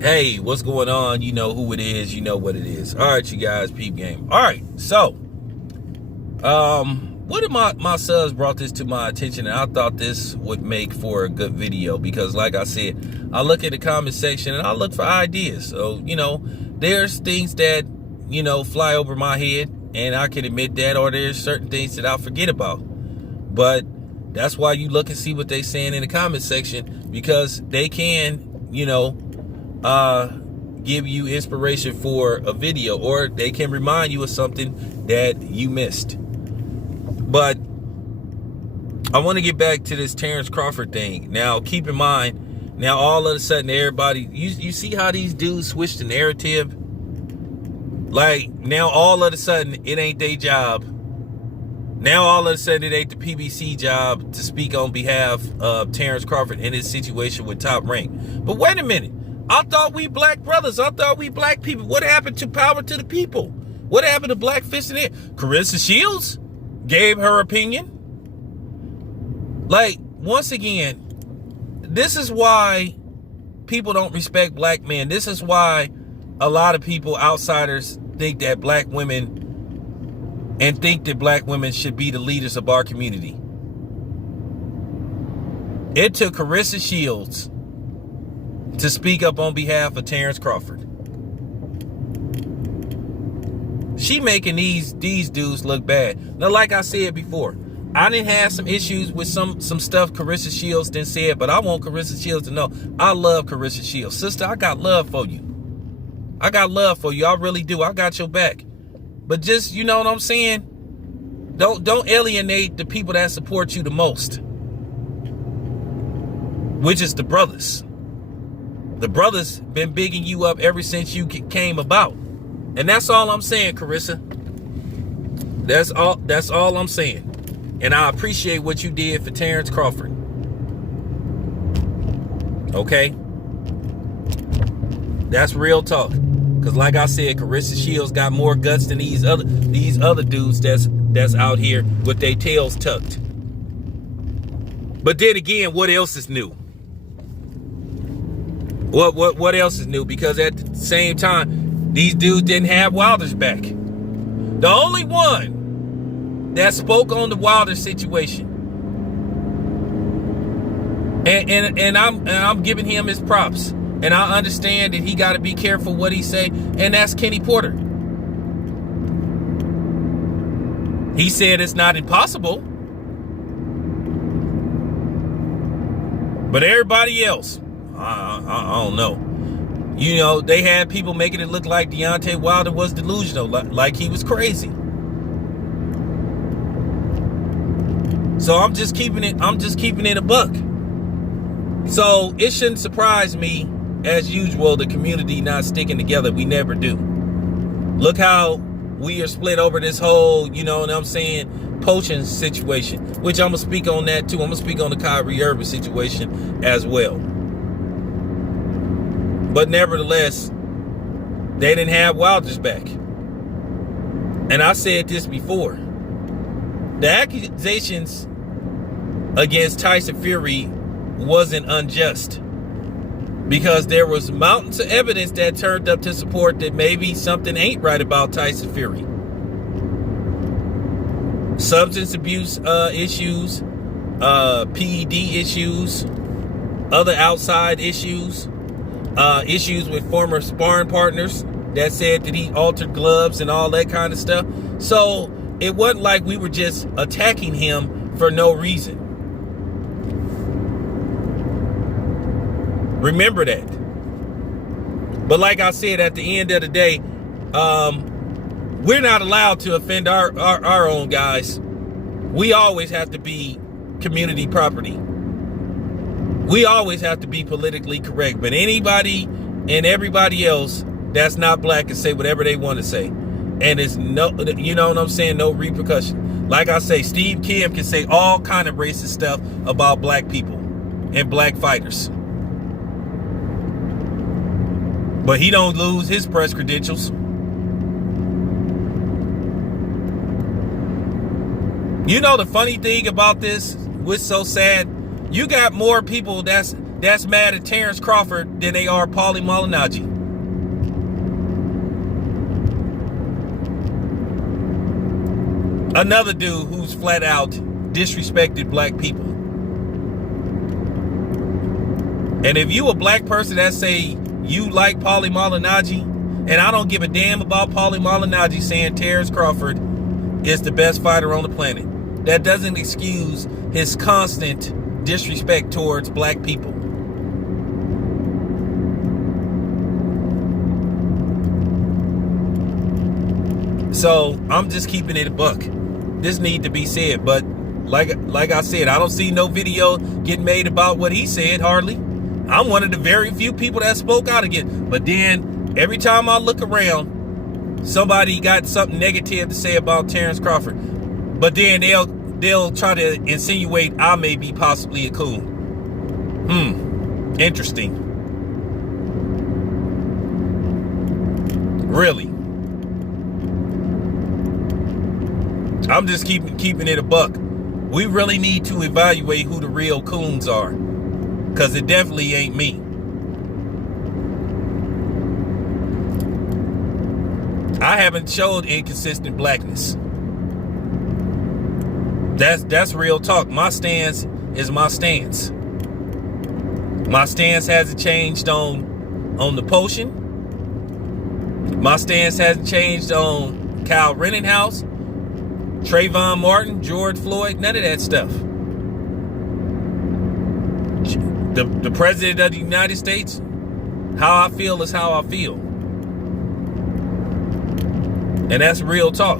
Hey, what's going on? You know who it is. You know what it is. All right, you guys, peep game. All right, so, what of my subs brought this to my attention, and I thought this would make for a good video because, like I said, I look at the comment section and I look for ideas. So, there's things that, fly over my head, and I can admit that, or there's certain things that I'll forget about. But that's why you look and see what they saying in the comment section, because they can, give you inspiration for a video, or they can remind you of something that you missed. But I want to get back to this Terence Crawford thing. Now, keep in mind, now all of a sudden everybody, you see how these dudes switch the narrative? Like, now all of a sudden it ain't their job. Now all of a sudden it ain't the PBC job to speak on behalf of Terence Crawford in his situation with Top Rank. But wait a minute. I thought we black brothers. I thought we black people. What happened to power to the people? What happened to black fist in it? Carissa Shields gave her opinion. Like, once again, this is why people don't respect black men. This is why a lot of people, outsiders, think that black women and think that black women should be the leaders of our community. It took Carissa Shields to speak up on behalf of Terence Crawford. She making these dudes look bad. Now, like I said before, I didn't have some issues with some stuff Carissa Shields didn't say, but I want Carissa Shields to know I love Carissa Shields. Sister, I got love for you. I got love for you. I really do. I got your back. But just, you know what I'm saying? Don't alienate the people that support you the most, which is the brothers. The brothers been bigging you up ever since you came about. And that's all I'm saying, Carissa. That's all I'm saying. And I appreciate what you did for Terence Crawford. Okay? That's real talk. Because like I said, Carissa Shields got more guts than these other dudes that's out here with their tails tucked. But then again, what else is new? What else is new? Because at the same time, these dudes didn't have Wilder's back. The only one that spoke on the Wilder situation, and I'm giving him his props, and I understand that he got to be careful what he say, and that's Kenny Porter. He said it's not impossible, but everybody else, I don't know. They had people making it look like Deontay Wilder was delusional, like he was crazy. So I'm just keeping it a buck. So it shouldn't surprise me, as usual, the community not sticking together. We never do. Look how we are split over this whole, poaching situation, which I'm going to speak on that too. I'm going to speak on the Kyrie Irving situation as well. But nevertheless, they didn't have Wilder's back. And I said this before. The accusations against Tyson Fury wasn't unjust, because there was mountains of evidence that turned up to support that maybe something ain't right about Tyson Fury. Substance abuse issues, PED issues, other outside issues, issues with former sparring partners that said that he altered gloves and all that kind of stuff. So it wasn't like we were just attacking him for no reason. Remember that. But like I said, at the end of the day, we're not allowed to offend our own guys. We always have to be community property. We always have to be politically correct. But anybody and everybody else that's not black can say whatever they want to say. And it's no, you know what I'm saying, no repercussion. Like I say, Steve Kim can say all kind of racist stuff about black people and black fighters. But he don't lose his press credentials. The funny thing about this, what's so sad, you got more people that's that's mad at Terence Crawford than they are Paulie Malignaggi. Another dude who's flat out disrespected black people. And if you a black person that say you like Paulie Malignaggi, and I don't give a damn about Paulie Malignaggi saying Terence Crawford is the best fighter on the planet, that doesn't excuse his constant disrespect towards black people. So I'm just keeping it a buck. This need to be said, but like I said, I don't see no video getting made about what he said, hardly. I'm one of the very few people that spoke out again. But then every time I look around, somebody got something negative to say about Terence Crawford. But then they'll try to insinuate I may be possibly a coon. Interesting. Really. I'm just keeping it a buck. We really need to evaluate who the real coons are, because it definitely ain't me. I haven't showed inconsistent blackness. That's real talk. My stance is my stance. My stance hasn't changed on the potion. My stance hasn't changed on Kyle Rittenhouse, Trayvon Martin, George Floyd, none of that stuff. The president of the United States, how I feel is how I feel. And that's real talk.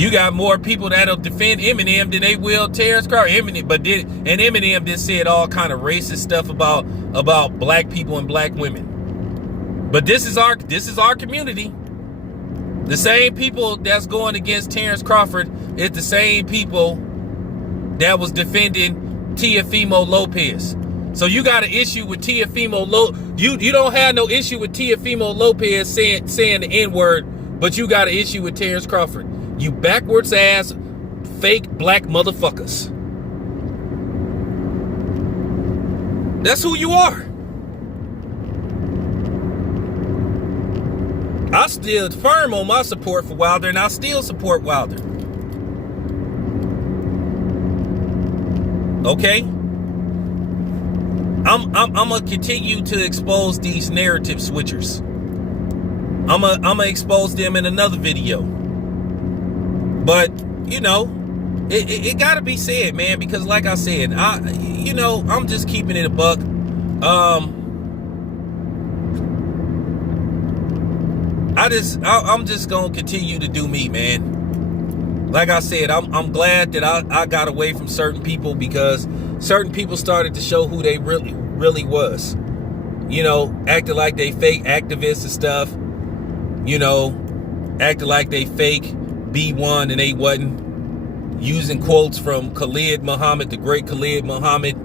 You got more people that'll defend Eminem than they will Terence Crawford. Eminem just said all kind of racist stuff about black people and black women. But this is our community. The same people that's going against Terence Crawford is the same people that was defending Teofimo Lopez. So you got an issue with Teofimo Lopez. You don't have no issue with Teofimo Lopez saying the N-word, but you got an issue with Terence Crawford. You backwards ass fake black motherfuckers. That's who you are. I still firm on my support for Wilder, and I still support Wilder. Okay? I'm gonna continue to expose these narrative switchers. I'm gonna expose them in another video. But you know, it gotta be said, man, because like I said, I'm just keeping it a buck. I'm just gonna continue to do me, man. Like I said, I'm glad that I got away from certain people, because certain people started to show who they really was. You know, acting like they fake activists and stuff. You know, acting like they fake B1 and they wasn't. Using quotes from Khalid Muhammad, the great Khalid Muhammad.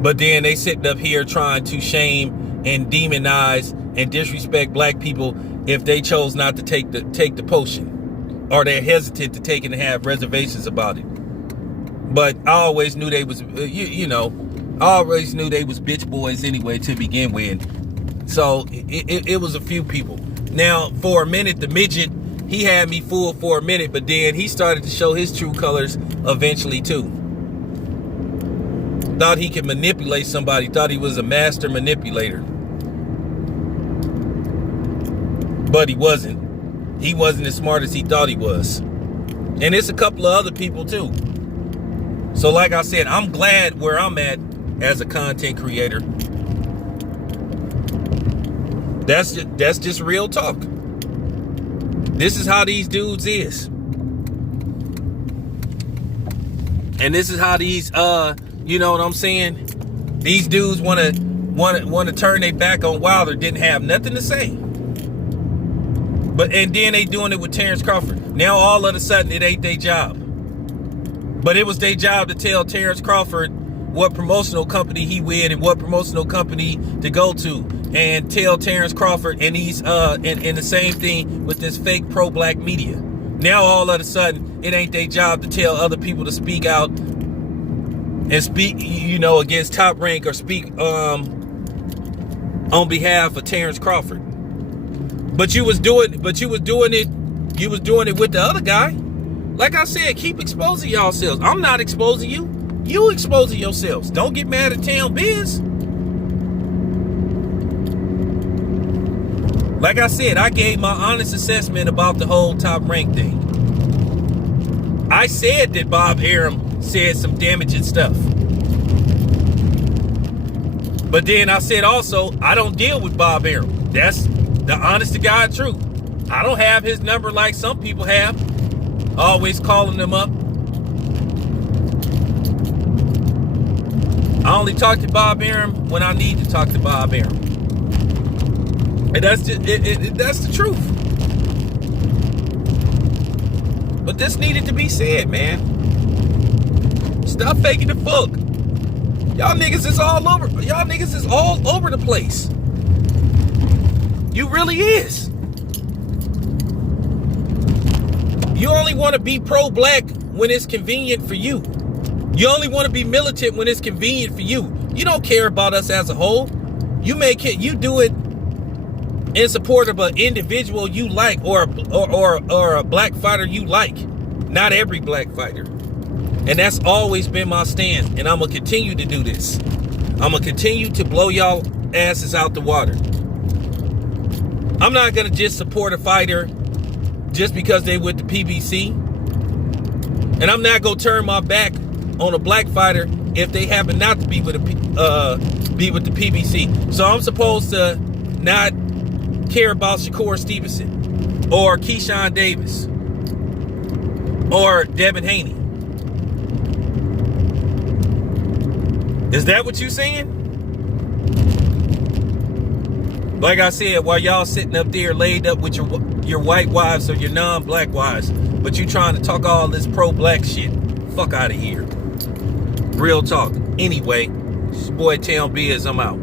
But then they sitting up here trying to shame and demonize and disrespect black people if they chose not to take the potion, or they're hesitant to take it and have reservations about it. But I always knew they was, I always knew they was bitch boys anyway to begin with. So it was a few people. Now, for a minute, the midget, he had me fooled for a minute, but then he started to show his true colors eventually too. Thought he could manipulate somebody, thought he was a master manipulator. But he wasn't. He wasn't as smart as he thought he was. And it's a couple of other people too. So like I said, I'm glad where I'm at as a content creator. That's just real talk. This is how these dudes is. And this is how these you know what I'm saying? These dudes want to turn their back on Wilder, didn't have nothing to say. And then they doing it with Terence Crawford. Now all of a sudden it ain't their job. But it was their job to tell Terence Crawford what promotional company he with and what promotional company to go to, and tell Terence Crawford and these and the same thing with this fake pro-black media. Now all of a sudden it ain't their job to tell other people to speak out and speak, against Top Rank or speak on behalf of Terence Crawford. But you was doing it with the other guy. Like I said, keep exposing yourselves. I'm not exposing you. You exposing yourselves. Don't get mad at Town Biz. Like I said, I gave my honest assessment about the whole Top Rank thing. I said that Bob Arum said some damaging stuff. But then I said also, I don't deal with Bob Arum. That's the honest to God truth. I don't have his number like some people have. Always calling them up. I only talk to Bob Arum when I need to talk to Bob Arum. And that's just, that's the truth. But this needed to be said, man. Stop faking the fuck. Y'all niggas is all over. Y'all niggas is all over the place. You really is. You only want to be pro-black when it's convenient for you. You only want to be militant when it's convenient for you. You don't care about us as a whole. You do it in support of an individual you like, or a black fighter you like. Not every black fighter. And that's always been my stand. And I'm going to continue to do this. I'm going to continue to blow y'all asses out the water. I'm not going to just support a fighter just because they with the PBC. And I'm not going to turn my back on a black fighter if they happen not to be with the PBC. So I'm supposed to not care about Shakur Stevenson or Keyshawn Davis or Devin Haney. Is that what you saying? Like I said, while y'all sitting up there laid up with your white wives or your non-black wives, but you trying to talk all this pro-black shit, fuck out of here. Real talk. Anyway, it's your boy Town Biz, I'm out.